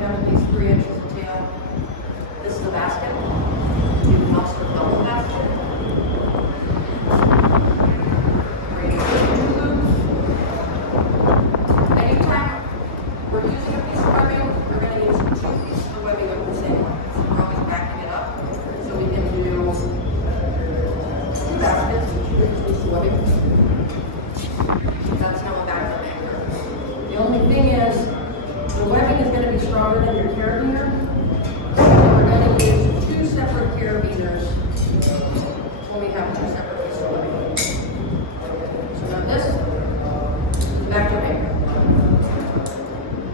have at least 3 inches of tail. This is the basket. You can also double basket. Or you can use 2 loops. Anytime we're using a piece of webbing, we're going to use 2 pieces of webbing of the same length. So we're always backing it up. So we can do 2 baskets with 2 pieces of webbing. That's how a back of anchor. The only thing is, the webbing is going to be stronger than your carabiner. So we're going to use 2 separate carabiners when we have 2 separate pieces of webbing. So now this is back to anchor.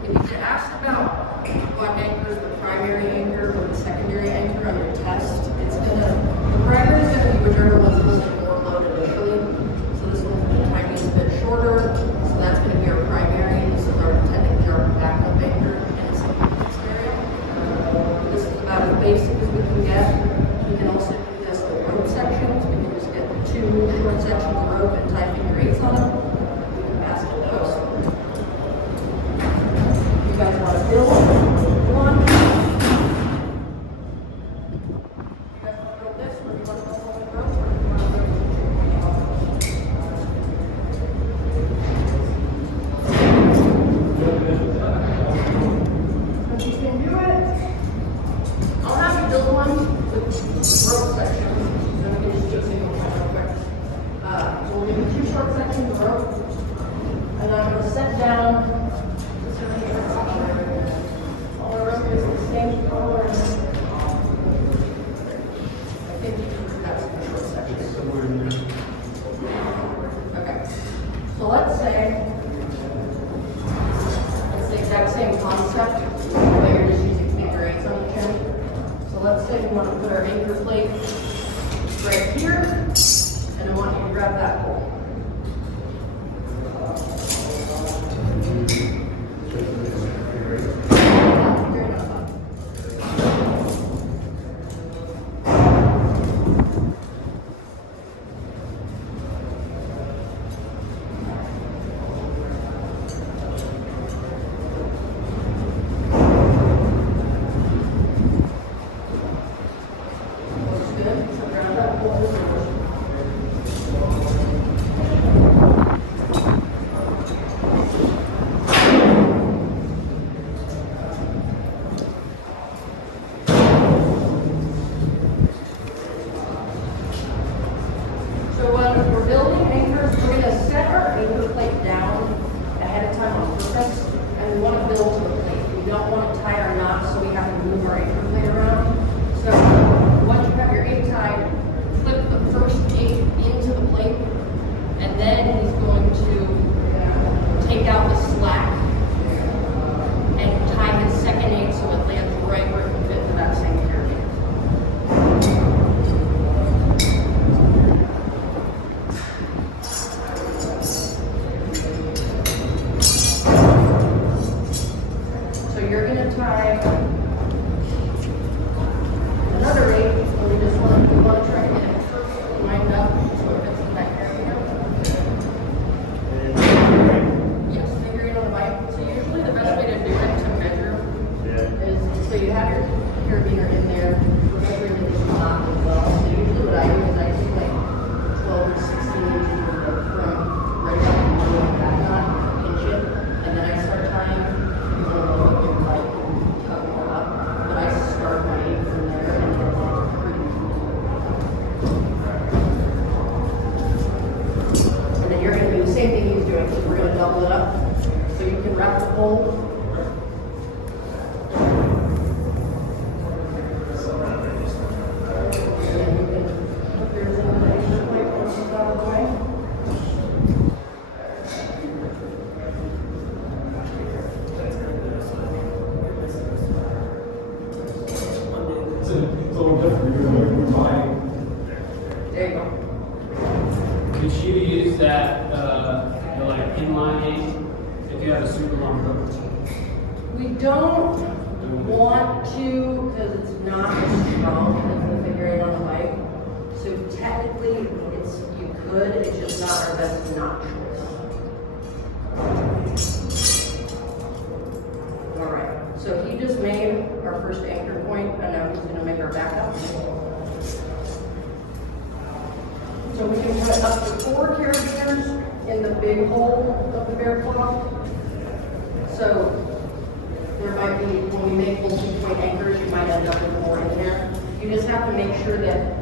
If you get asked about what anchor is the primary anchor or the secondary anchor on your test, the primary is going to be whichever one's a little bit more loaded initially. So this one's the tiniest bit shorter, so that's going to be our primary. This is technically our backup anchor in a scenario. This is about as basic as we can get. We can also do this with rope sections. We can just get 2 short sections of rope and tie figure 8s on them. We can basket those. You guys want to build one? You guys want to build this, or do you want to build one with rope, or do you want to build if you can do it, I'll have you build one with rope sections. Then we can just do a single one real quick. So we'll give you 2 short sections of rope, and I'm going to set down. All the rope is the same color. I think you can have some short sections. Okay. So let's say it's the exact same concept, but you're just using figure 8s on each end. So let's say we want to put our anchor plate right here, and I want you to grab that pole. So when we're building anchors, we're going to set our anchor plate down ahead of time on purpose, and we want to build to the plate. We don't want to tie our knots, so we have to move our anchor plate around. So once you have your 8 tied, flip the first 8 into the plate, and then he's going to take out the slack and tie his second 8 so it lands right where it can fit for that same carabiner. So you're going to tie another 8, and we want to try to get it perfectly lined up so it fits in that carabiner. Yes, figure 8 on the bike. So usually the best way to do it to measure is, so you have your carabiner in there, we're measuring this knot as well. So usually what I do is I take like 12 or 16 inches of rope from right up in the middle of that knot, pinch it, and then I start tying. You want to look and like tug more up, but I start my 8 from there and get like pretty. And then you're going to do the same thing he's doing. So we're going to double it up. So you can wrap the pole. It's a little different. You're buying. There you go. Could you use that, like inline eight if you have a super long rope? We don't want to because it's not as strong as the figure 8 on the bike. So technically, you could. It's just not our best knot choice. All right. So he just first anchor point, and now he's gonna make our backup. So we can put up to 4 carabiners in the big hole of the bear claw. So there might be, when we make multi-point anchors, you might end up with more in there. You just have to make sure that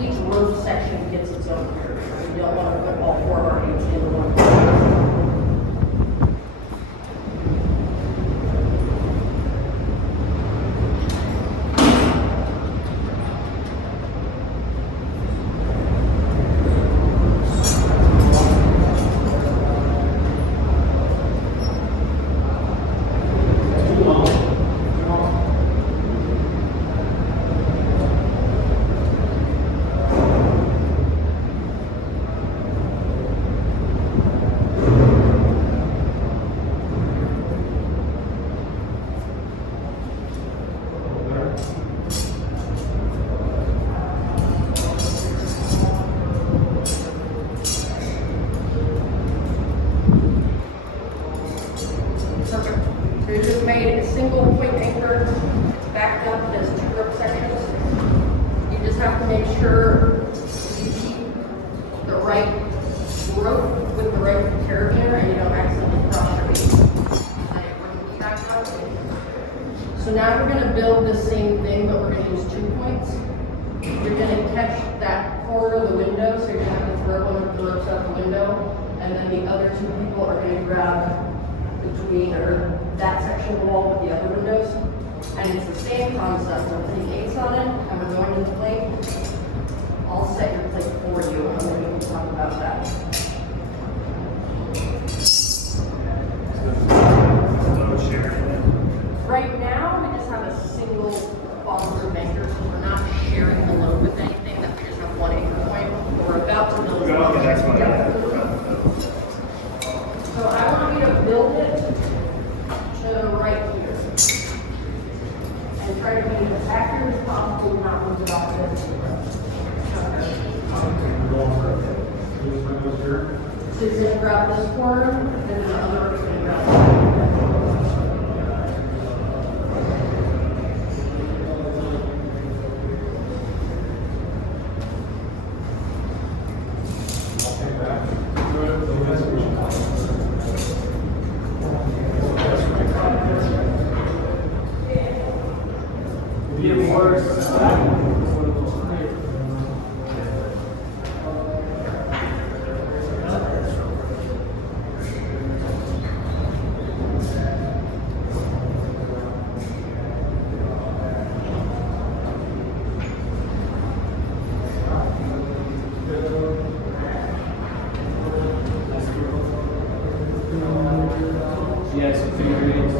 each rope section gets its own carabiner. You don't want to put all 4 of our eights in one. Perfect. So you just made a single point anchor backed up as 2 rope sections. You just have to make sure you keep the right rope with the right carabiner and you don't accidentally cross your beam. And it wouldn't be backed up. So now we're going to build the same thing, but we're going to use 2 points. You're going to catch that corner of the window, so you're going to have to throw one of the ropes out the window, and then the other 2 people are going to grab between or that section of the wall with the other windows. And it's the same concept. We're putting 8s on it, and we're going to the plate. I'll set your plate for you, and then we can talk about that. Right now, we just have a single positive anchor, so we're not sharing the load with anything. That we just have 1 anchor point. But we're about to build. So I want you to build it to right here. And try to be as accurate as possible, not move it off this. So you're going to grab this corner, and then the other is going to grab that. Yes, figure it is.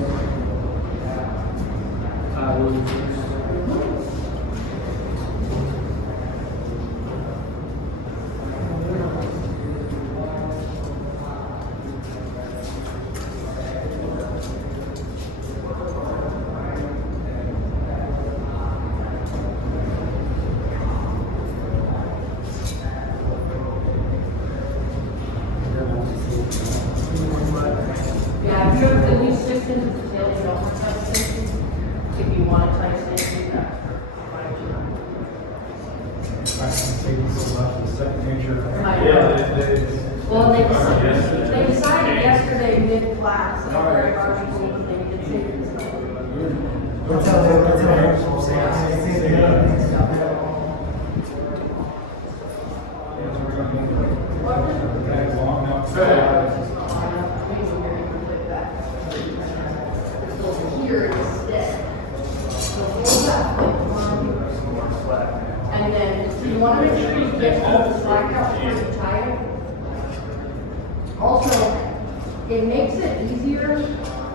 Yeah, if you have at least 6 inches of tail, you don't want tight cinches. If you want a tight cinch, you have to. Well, they decided yesterday mid-class that very large people they needed safety stuff. Here instead. So hold that foot on. And then you want to make sure you get all the slack out before you tie it. Also, it makes it easier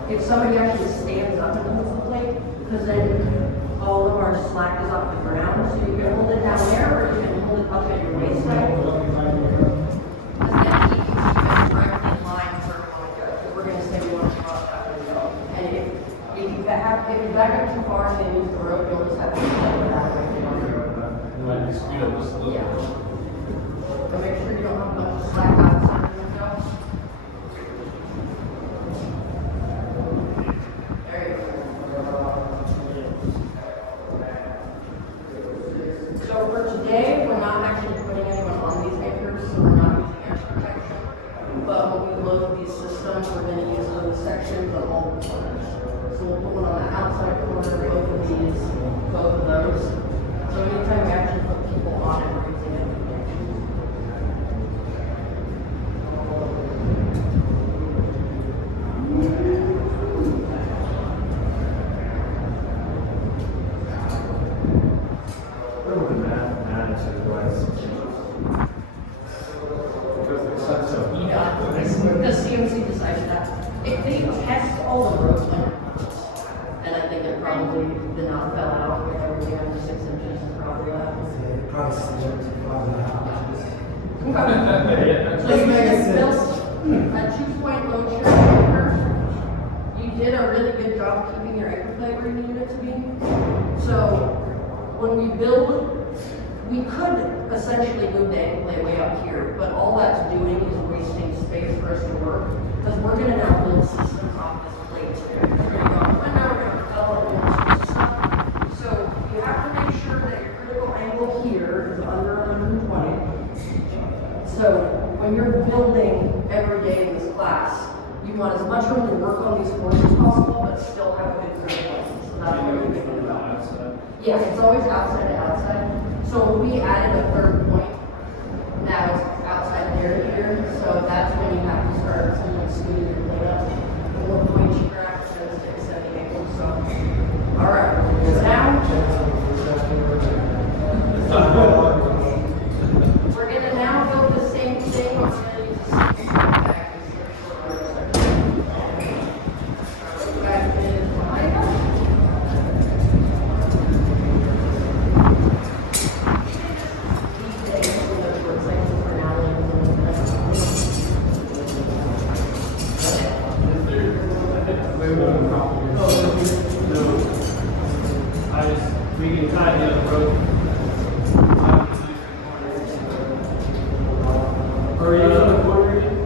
if somebody actually stands up and holds the plate, because then all of our slack is off the ground. So you can hold it down there, or you can hold it up at your waistline. Because then keep it directly in line with where we want to go. So we're going to say we want to cross that window. And if you back up too far and then use the rope, you'll just have to play with that. Yeah. So make sure you don't have much slack outside the window. There you go. probably the knot fell out, whatever, we have 6 inches is probably that. Probably slipped, probably out. Okay. So you Let's make it just built 6. a 2-point load sharing anchor. You did a really good job keeping your anchor plate where you needed it to be. So when we build, we could essentially move the anchor plate way up here, but all that's doing is wasting space for us to work. Because we're gonna now build systems off this plate. We're gonna go up window, we're gonna develop all sorts of stuff. So you have to make sure that your critical angle here is under 120. So when you're building every day in this class, you want as much room to work on these forms as possible, but still have a good critical angle. So that's what you're thinking about. Yeah, it's always outside to outside. So we added a third point. Now it's outside there here. So that's when you have to start smoothing your plate up. The more points you grab, it goes to extend the angle. So, all right. So now we're gonna now build the same thing. We're gonna use the same back. Back is behind us. We can tie the other rope. Are you using the quarter again?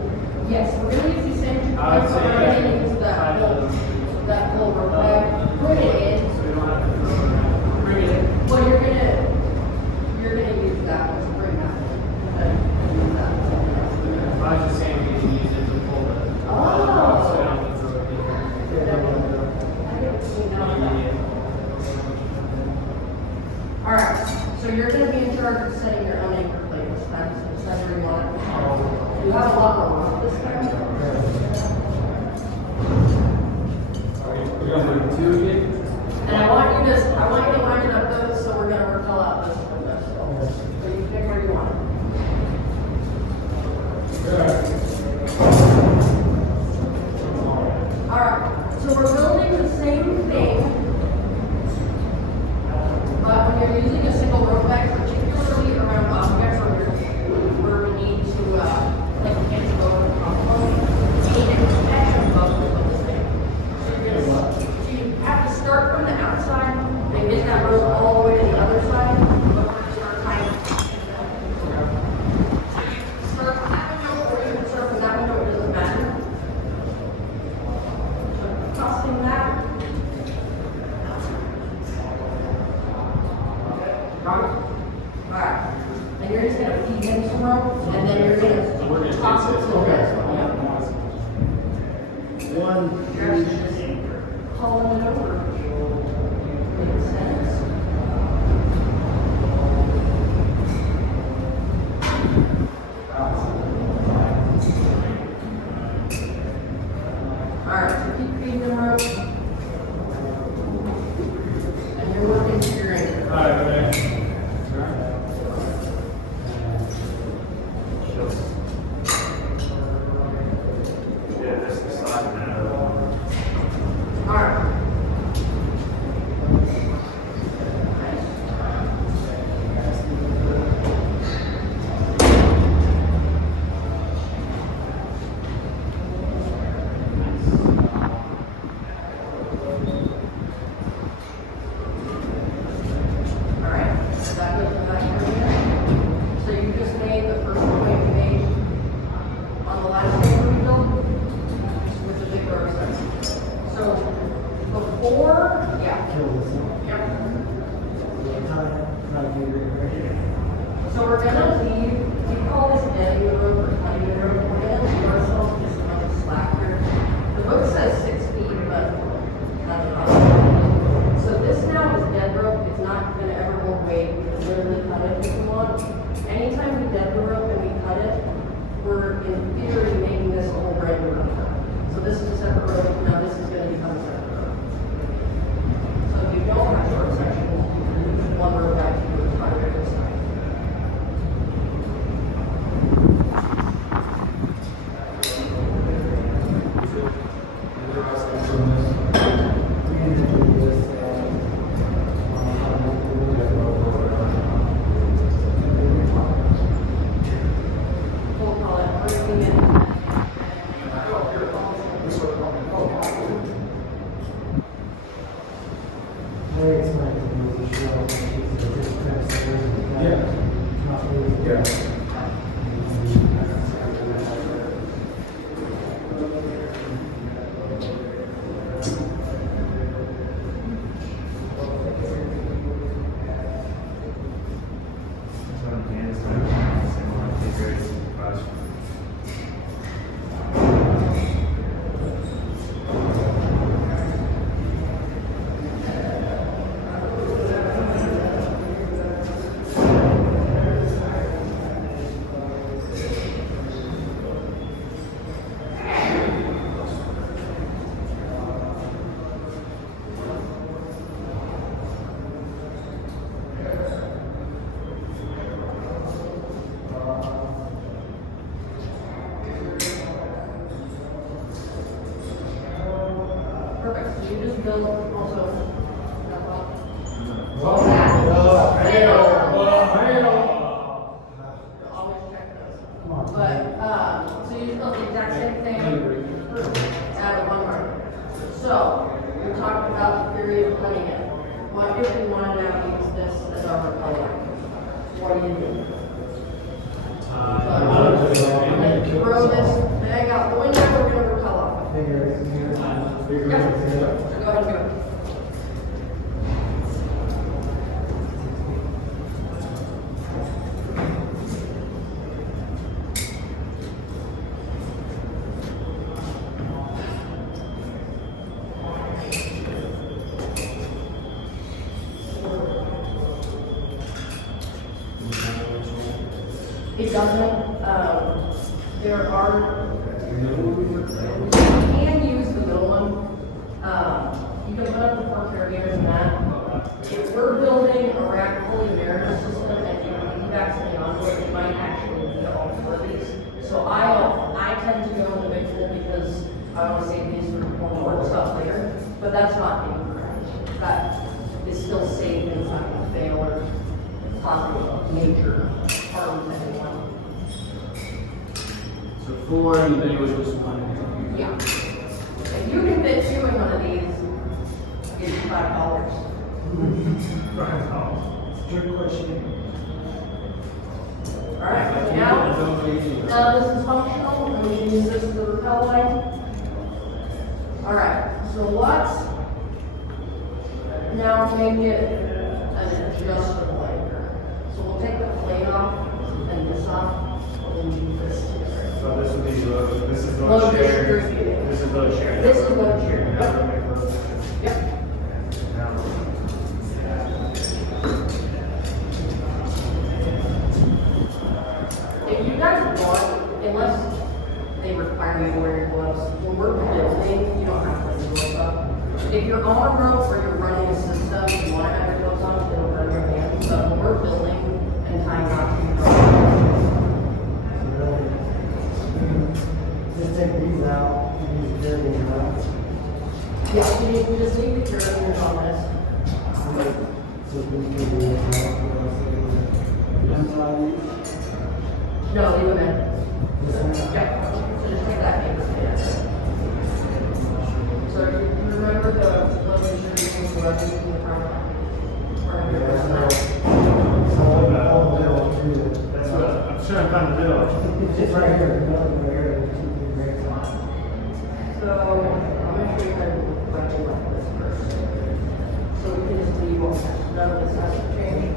Yes, we're gonna use the same two I would points, say but we're gonna use tie that whole rope back. Bring it in. So we don't have to throw it around. Bring it in. Well, you're gonna use that one, so bring that one. Then use that. I was just saying we can use it to pull the. Oh. So we don't have to throw it in. I didn't see that. Yeah. All right, so you're gonna be in charge of setting your own anchor plate this time, so decide where you want it. You have a lot more room this time. We're gonna do 2 again? And I want you to line it up those, so we're gonna work all out this window, so you pick where you want it. All right, so we're building the same thing, but when you're using a single rope back, particularly around objects or your shoe, where we need to, like, you can't go over the top of them, you need to connect both of the same. So you have to start from the outside and get that rope all the way to the other side, but we're gonna start tying it. So you can start from that window, or you can start from that window, it doesn't matter. So tossing that. Alright, and you're just gonna feed him some rope, and then you're So we're gonna gonna toss it do to six. the next one. Yeah. One, You're actually just pulling it over. Makes sense. Alright, so keep feeding them rope. And you're working to your anchor. All right, okay. Very excited to be the show. It's just kind of scary. Yeah. Not really. Yeah. Perfect, so you just build also. Always check those. But, so you just built the exact same thing out of one mark. So, we talked about the theory of cutting it. What if we want to now use this as our color? What do you do? Throw this bag out the window, we're going to repel off. Go ahead and do it. It doesn't, there are, you can use the middle one. You can put up to 4 carabiners in that. If we're building a rack fully American system and you piggyback something onto it, you might actually need all 4 of these. So I tend to go in the big full because I want to save these for more stuff later, but that's not incorrect. That is still safe and it's not going to fail or cause major harm to anyone. So 4 and then it was just 1. Yeah. If you can fit 2 in one of these, I'll give you $5. Good question. Alright, so now this is functional, and we can use this as the repel line. Alright, so let's now make it an adjustable anchor. So we'll take the plate off and this off, and then use this together. So this would be this is Load the share. distributed. This is the share. This is load sharing. Yep. Yep. If you guys want, unless they require you to wear your gloves, when we're building, you don't have to put your gloves up. If you're on a rope or you're running a system, you want to have your gloves on, it'll burn your hands. But when we're building and tying knots, you Just take these out and use the carabiner out. yeah, you just need the carabiners on this. So we can do it. No, leave them in. Yep. So just take that paper. So you remember the location of the weapon in the front? That's what I'm sure I'm trying to do. It's right here. Right here. Great. So I'm going to show you how to weapon like this first. So we can just leave none of this has to change.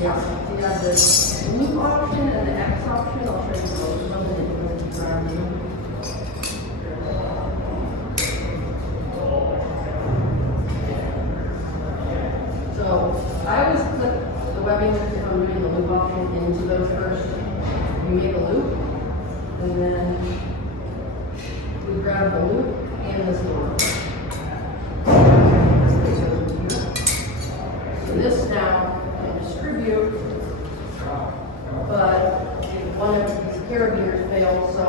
Yeah, you have the loop option and the X option. I'll show you both of them and then grab you. So I always put the webbing if I'm doing the loop option into those first. You make a loop, and then we grab the loop and this loop. So this now can distribute, but if one of these carabiners fails, so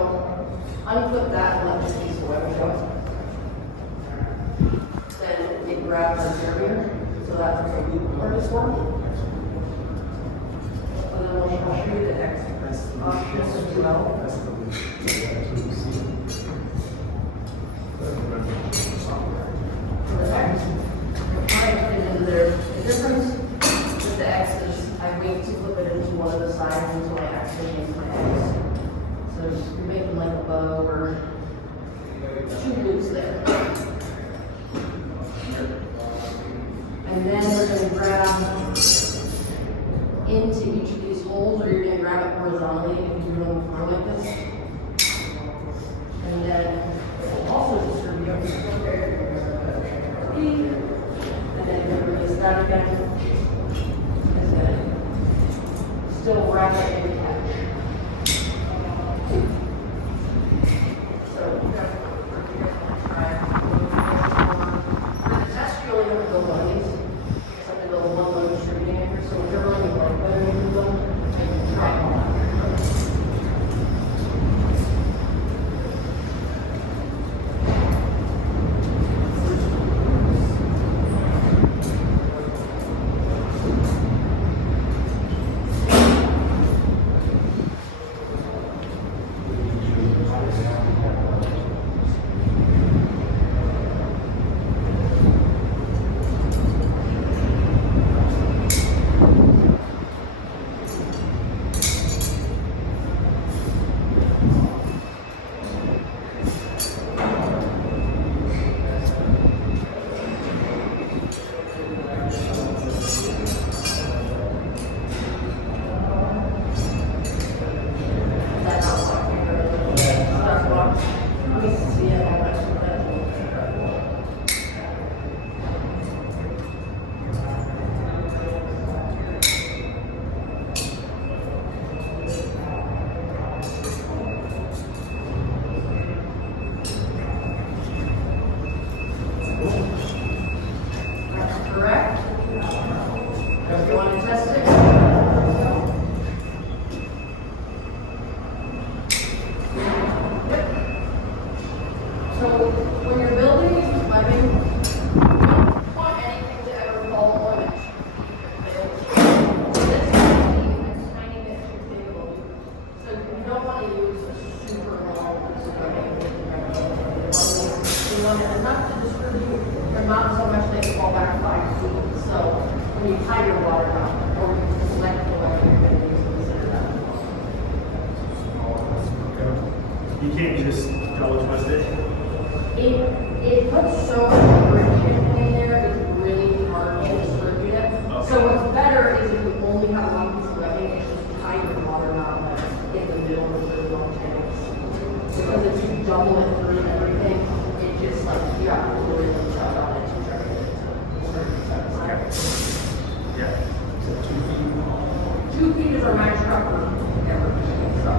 unclip that and let this piece of web show. Then it grabs the carabiner, so that's the loop part is for. So then we'll I'll show you the X options as well. That's the lead. That's what you see. For the X, I put it into there. The difference with the X is I wait to flip it into one of the sides until I actually make my X. So you're making like a bow or 2 loops there. And then we're going to grab into each of these holes, or you're going to grab it horizontally if you do it on the floor like this. And then we'll also distribute and then release that again. And then still wrap it in catch. So, try. For the test, you only have to go one of these. So I'm going to go one load distributing anchor. So whichever one you like better, you can go and try it all out. Correct? If you want to test it, so when you're building these webbing, you don't want anything to ever fall on it. This is tiny bit too big. So you don't want to use a super long piece of webbing. You want it enough to distribute, but not so much that you fall back 5 feet. So when you tie your water down, or you select the webbing you're going to use, consider that. You can't just double twist it. It puts so much friction in there, it's really hard to distribute it. Okay. So what's better is if you only have one piece of webbing, it's just tie your water knot in the middle of the long tanks. Because if you double it through everything, it just like, you have to really shut on it to try to get it to Yeah. 2 feet is our max drop for everything, so.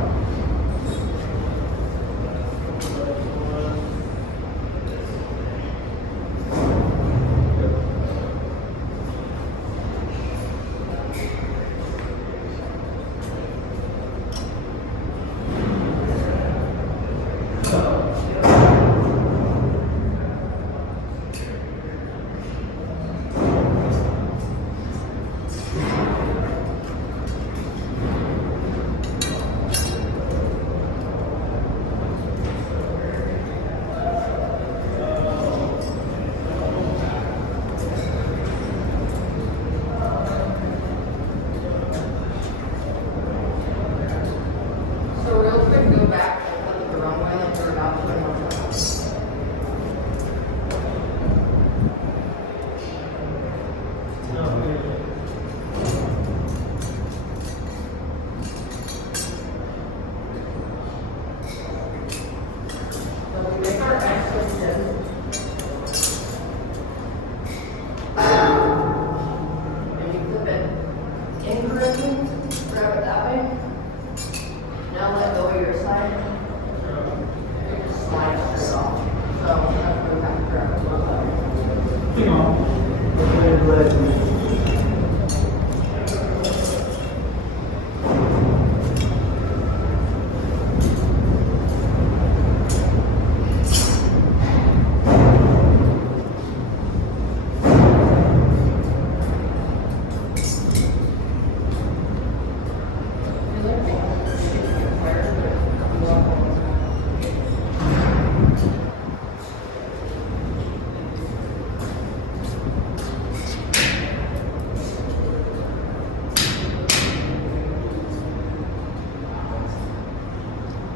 So real quick, go back and look at the runway like we're about to run. So we make our exit in. And you flip it in correctly, grab it that way. Now let go of your side. You just slide straight off. So that's where we have to grab it one way. Hang on.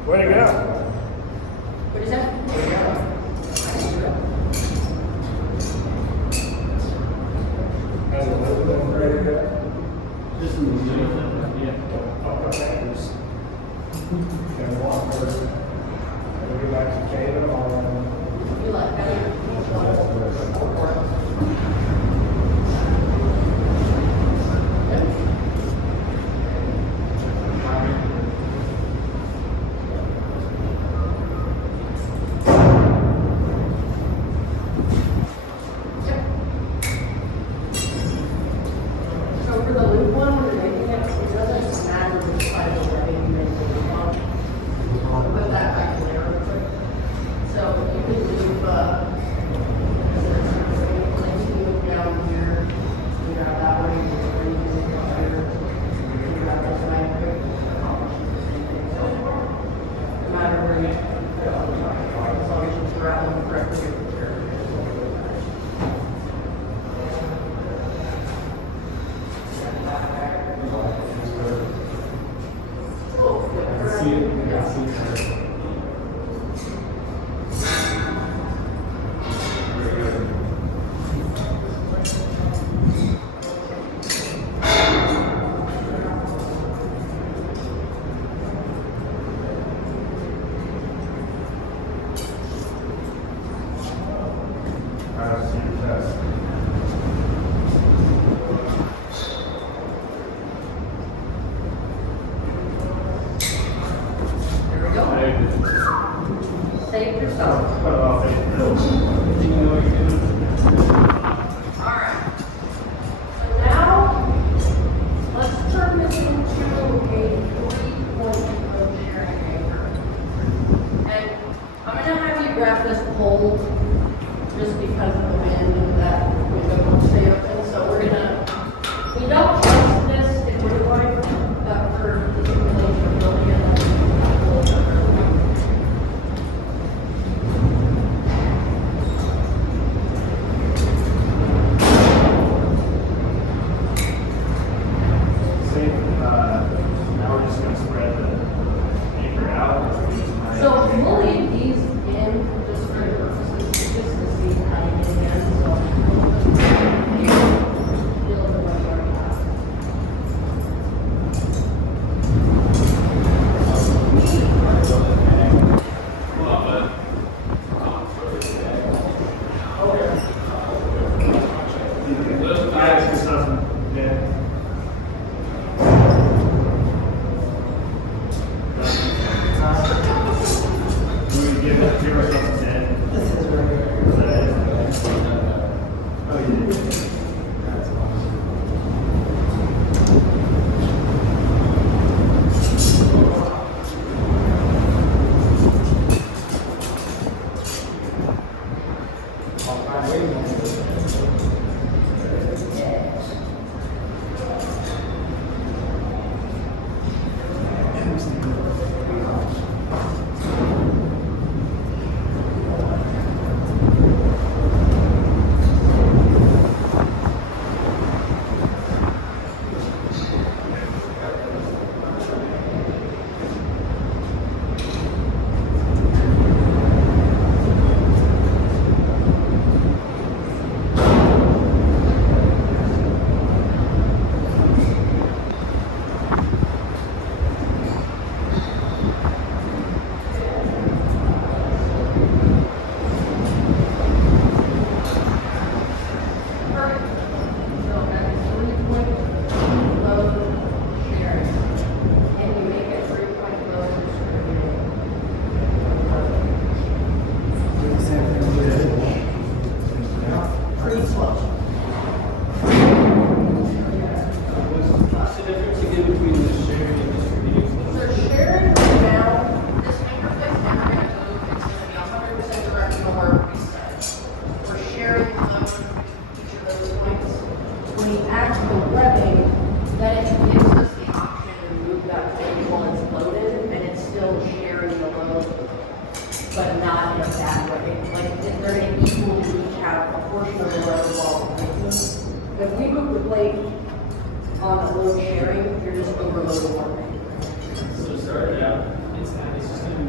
Way to go. What is that? I can do it. Has it been ready to go? Just in the middle of it, yeah. Oh, okay. Just gonna walk her. We'll get back to Caleb or. You like that? So for the loop one, when you're making it, it doesn't matter which side of the wedding you make it on. Put that back in there real quick. So you can loop, loop down here, you grab that one, you just bring it here, you grab this one, quick, accomplish the same thing. So no matter where you go, as long as you grab them correctly, you're good. See it, I see it. See your test. Here we go. Save yourself. What about it? You know what you're doing? Alright. So now, let's turn this into a 3-point load sharing anchor. And I'm gonna have you grab this pole just because of the wind and that window won't stay open. So we don't trust this if we're going for the simulation of building it. Now we're just gonna spread the anchor out. So we'll leave these in just for the purposes, just to see how you get in, so. You'll look at what you already have. Yeah, it's just nothing. Yeah. We give ourselves a 10. This is regular. Oh, you did? That's awesome. I'll try waiting on Perfect. So that's 3-point load sharing. And you make it 3-point load distributed. Do the same thing we did. Pretty slow. What's the difference again between the sharing and distributing? So sharing right now, this interface never gonna move, it's gonna be 100% directional where we set. We're sharing the load, each of those points. When you act the webbing, then it gives us the option to move that thing while it's loaded, and it's still sharing the load, but not in a bad way. Like, if they're gonna equally each have a portion of the load while we're making. If we move the plate on the load sharing, you're just overloading one thing. So starting out, it's just gonna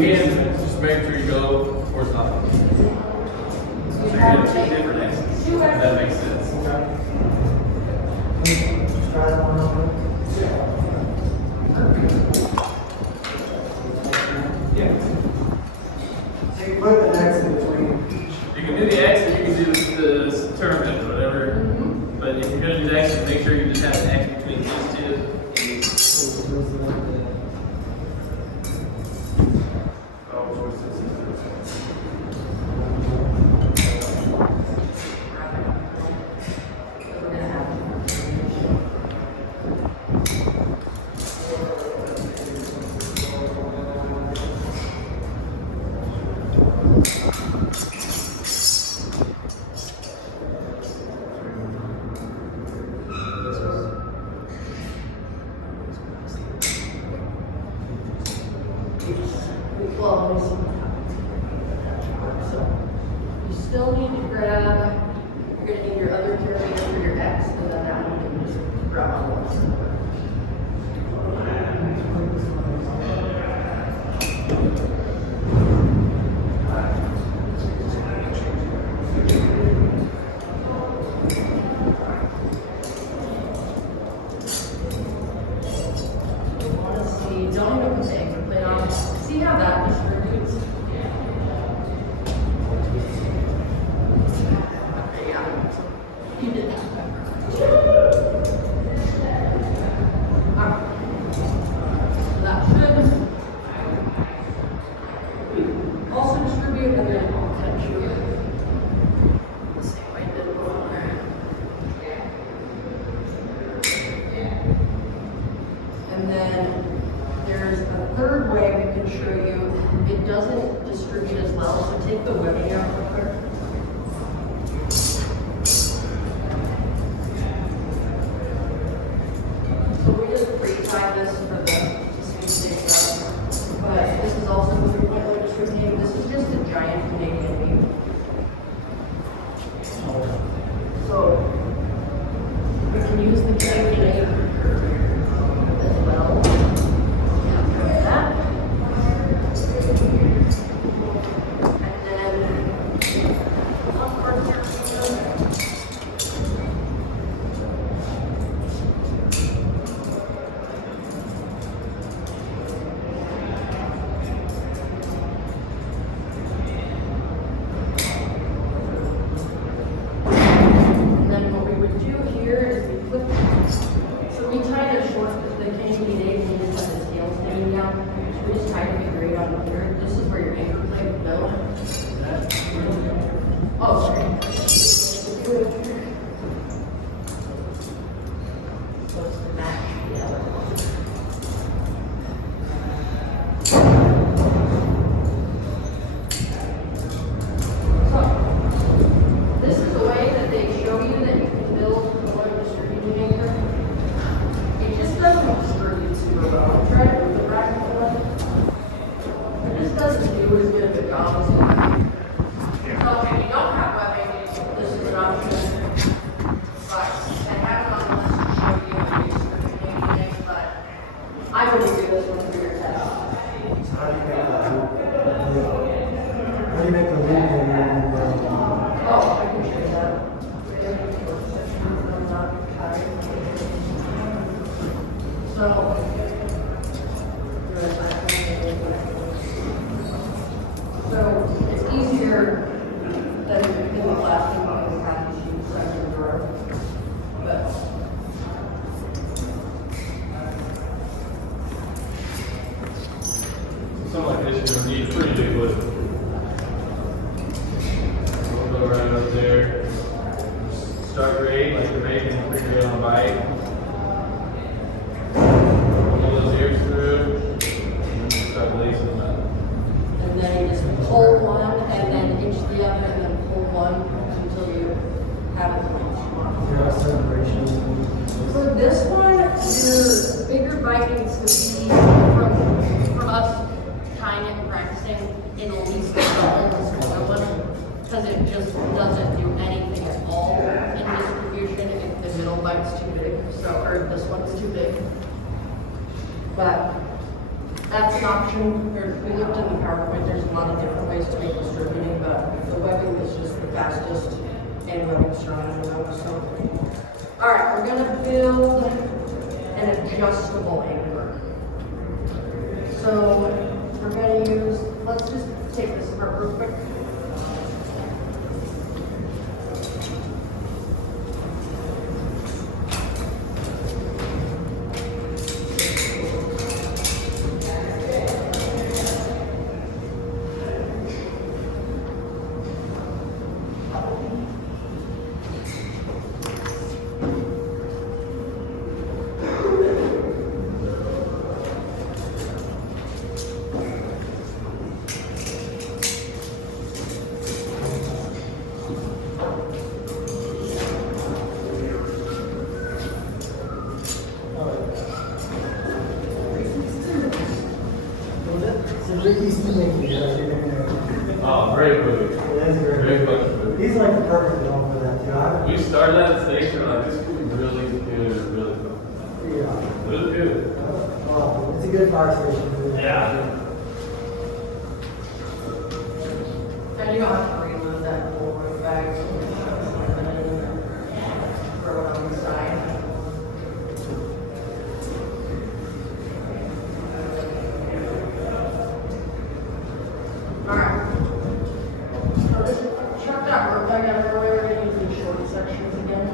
you can, just make sure you go horizontal. So you're getting two different exits. If that makes sense. Try that one on. Yeah. So you put an X in between each. You can do the X or you can do the term method, whatever. But if you're gonna do the X, make sure you just have an X between these two. We're gonna have. Well, let me see what happens. So, you still need to grab, you're gonna need your other carabiner for your X, and then that one you can just grab on one. Wanna see, don't even put the anchor plate on. See how that distributes? Yeah. You did that. Alright. So that should also distribute and then I'll catch you the same way I did before. And then there's a third way we can show you. It doesn't distribute as well, so take the webbing out real quick. So we just pre-tie this for the sweepstakes stuff. But this is also the 3.0 distributing. This is just a giant Canadian beam. So we can use the Canadian as well. Like that. And then one part here. And then what we would do here is we put, so we tie the short, the Canadian egg, and we just have the scales hanging down. So we just tie it to grade on here. This is where your anchor plate would go. Oh, sorry. So it's to match the other one. So, this is the way that they show you that you can build a distributing anchor. It just doesn't distribute super well. I tried it with the rack one. It just doesn't do as good of a job as it. So if you don't have webbing, this is an option. But I have it on the list to show you how to use distributing anchor, but I wouldn't do this one for your test. So how do you make the loop? How do you make the loop in your Oh, I can show you that. I'm not tired. So. So it's easier than in the plastic because we have to shoot second drawer. But. Something like this, you're gonna need a pretty big loop. We'll go right up there. Start grade like you're making a pretty good on a bike. Pull those ears through, and then start lacing them up. And then you just pull one and then inch the other and then pull one until you have it. Your separation? For this one, your bigger bite needs to be from us tying it and practicing in a least level the smaller one, because it just doesn't do anything at all in distribution if the middle bite's too big, so, or this one's too big. But that's an option, we looked in the PowerPoint, there's a lot of different ways to make this riveting, but the webbing is just the fastest and webbing strong, so. All right, we're gonna build an adjustable anchor. So we're gonna use, let's just take this apart real quick. So Ricky's making Oh, very quick. That's Very great. quick. He's like the perfect one for that, too. We started at the station, like, this could be really good, really good. Yeah. Really good. Oh, it's a good fire station. Yeah. And you don't have to remove that whole roof bag. Throw it on the side. Alright. So this, chuck that roof bag everywhere, we're gonna use these short sections again.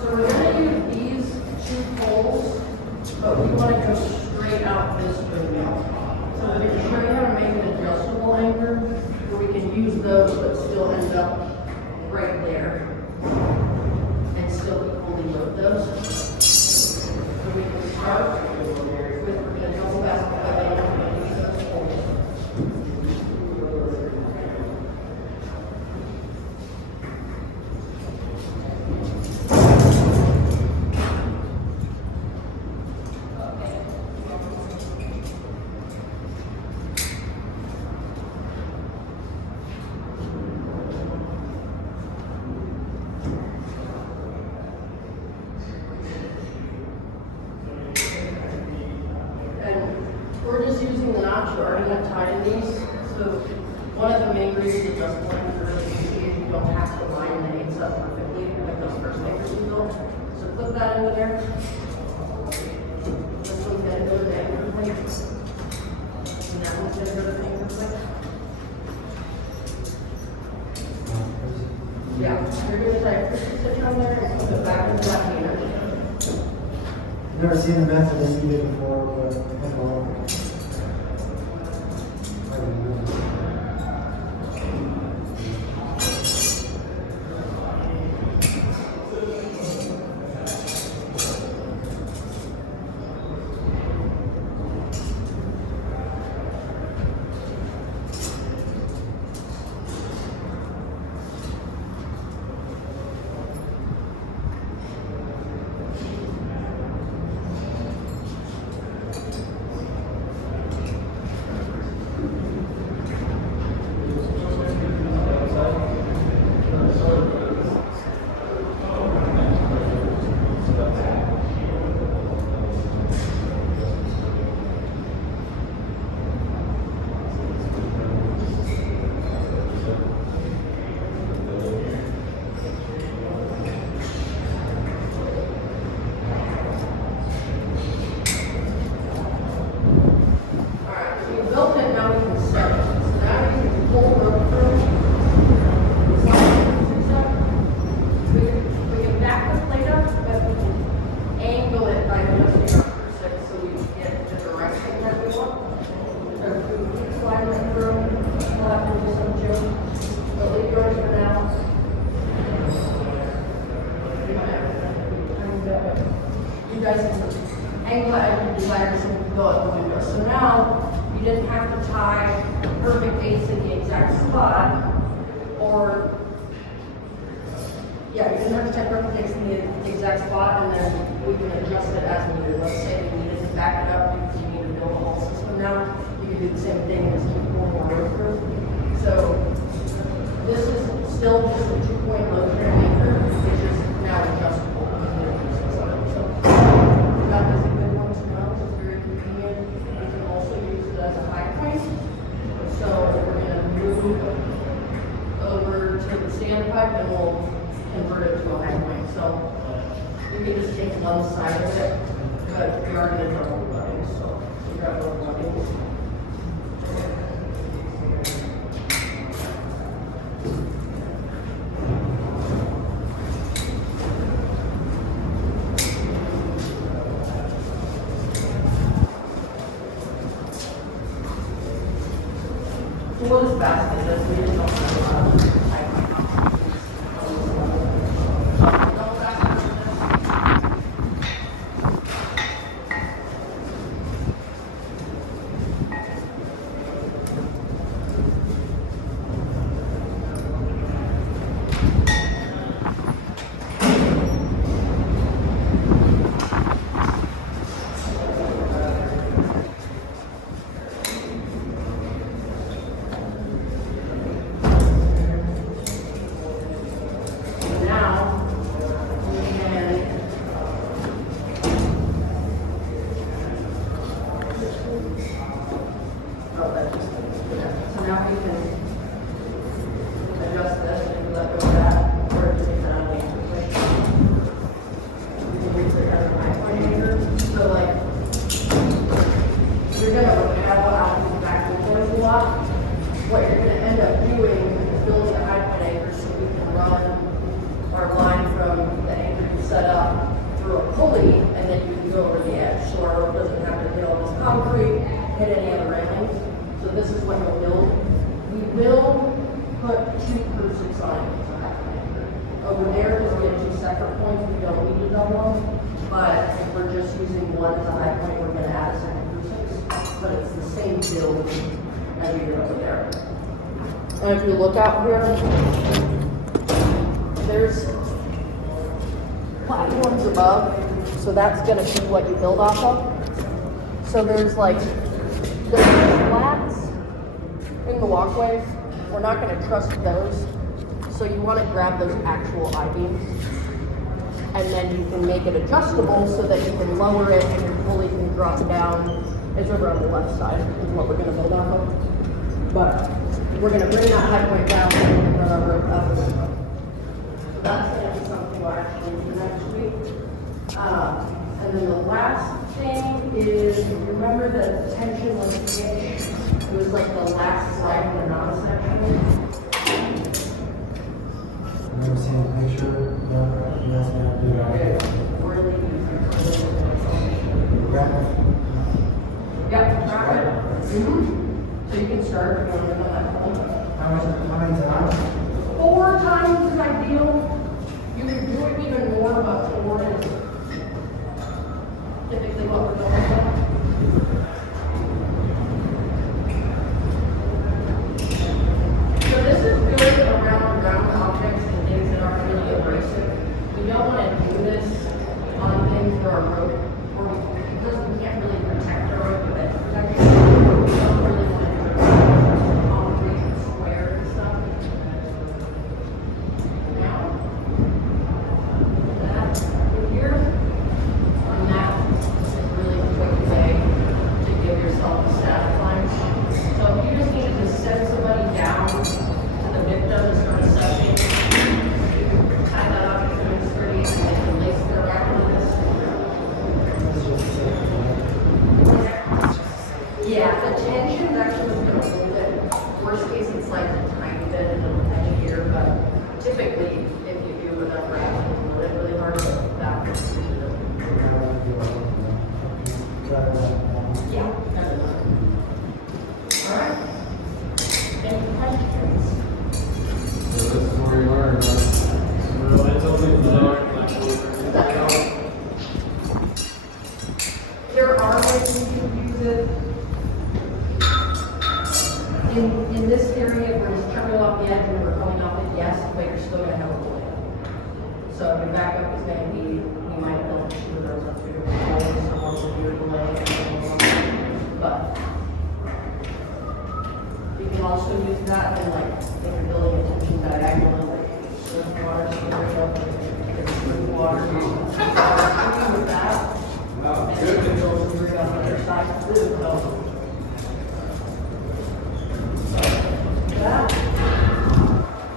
So we're gonna use these two poles, but we want to go straight out this window. So we're going to show you how to make an adjustable anchor, where we can use those but still end up right there. And still equally load those. So we can start with the double basket webbing and use those poles. And we're just using the knots you already have tied in these. So one of the main reasons adjustable anchors are easy is you don't have to line the eights up perfectly like those first anchors we built. So clip that into there. This one's gonna go to the anchor plate. And that one's gonna go to the anchor plate. Yeah, you're gonna tie a Christmas stitch on there and put it back into that hanger. I've never seen the method that you did before, but I don't know. Alright, so we built it, now we can set it. So now we can pull the rope through. We can back the plate up, but we can angle it by adjusting our six so we get the direction that we want. So if we keep sliding it through, we'll have to do some joke. But leave yours for now. You guys can angle it as you desire so we can go out the window. So now you didn't have to tie perfect eights in the exact spot, or yeah, you didn't have to tie perfect eights in the exact spot, and then we can adjust it as needed. Let's say we needed to back it up because you need to build a whole system now. You can do the same thing as keep pulling more rope through. So this is still just a 2-point load bearing anchor, it's just now adjustable because we're using something. We can just take one side of it, but we are gonna double the webbing, so we grab both webbings. For this basket, that's we don't have a lot of type of now, we can oh, that just, so now we can adjust this and let go of that, or just leave it on the position. We can reach it as a 5.8. So like, you're gonna have out the back and forth a lot. What you're gonna end up doing is building a high point anchor so we can run our line from the anchor you set up through a pulley, and then you can go over the edge. So our rope doesn't have to hit all this concrete, hit any other railings. So this is what you'll build. We will put 2 crucifixes on it as a high point anchor. Over there, because we have 2 separate points, we don't need to double them. But if we're just using one as a high point, we're gonna add a second crucifix. But it's the same build as you did over there. And if you look out here, there's platforms above, so that's gonna be what you build off of. So there's slats in the walkways. We're not gonna trust those. So you wanna grab those actual I-beams. And then you can make it adjustable so that you can lower it and your pulley can drop down. It's over on the left side is what we're gonna build off of. But we're gonna bring that high point down and run our rope up. So that's gonna be something we'll actually do next week. And then the last thing is, remember the tension was pitch? It was like the last slide in the non-section. Never seen a picture, no, you asked me how to do that. Really easy. Grab it. Yep, grab it. So you can start if you want to know that phone. How many times? 4 times is ideal. You can do it even more, but 4 is typically what we're going for. So this is good around round objects and things that aren't really abrasive. We don't want to do this on things that are rope, or because we can't really protect our rope with edge protection. We don't really want to do it on concrete and square and stuff. Now, that in here, on that is really a quick way to give yourself a static line. So if you just needed to send somebody down to the victim and start assessing, you can tie that up to a sturdy and they can lace their back into this. Yeah, the tension actually is going to hold it. Worst case, it's like a tiny bit and it'll catch here, but typically, if you do whatever, you hold it really hard, but that will usually do it. Yeah. All right. Any questions? So this is where you learn, right? So it's only the dark, like, There are ways you can use it. In this area, we're just coming off the edge and we're coming off it, yes, but you're still gonna have a bullet. So your backup is gonna be, you might build 2 of those up to your bullet, someone will do a delay. But you can also use that in like, if you're building a tension diagonal, like, there's water, storage up, there's smooth water. With that, and you can go through on the other side through, so. That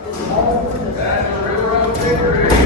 is all for this. That's the railroad victory.